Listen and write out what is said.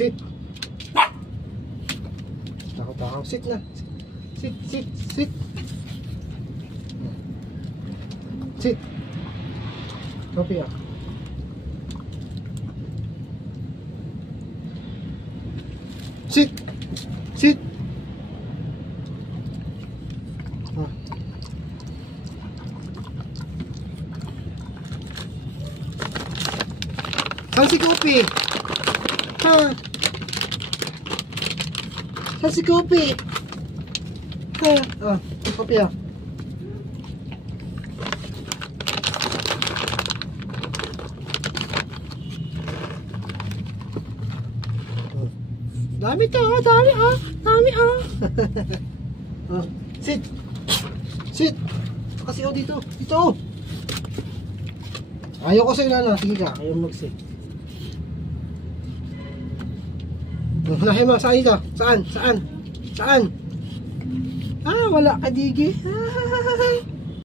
Sit. Takot. Sit na. Sit. Sit. Copy ah. Sit. Saan si Kopi? Ha? Saan si Kopi? Ha? Kopi ah. Dami to, dami. Sit. Kasi dito. Ayaw ko sa'yo na. Sige ka, ayaw mag-sit. Unahin mo, saan ito? Saan? Wala ka, Digi.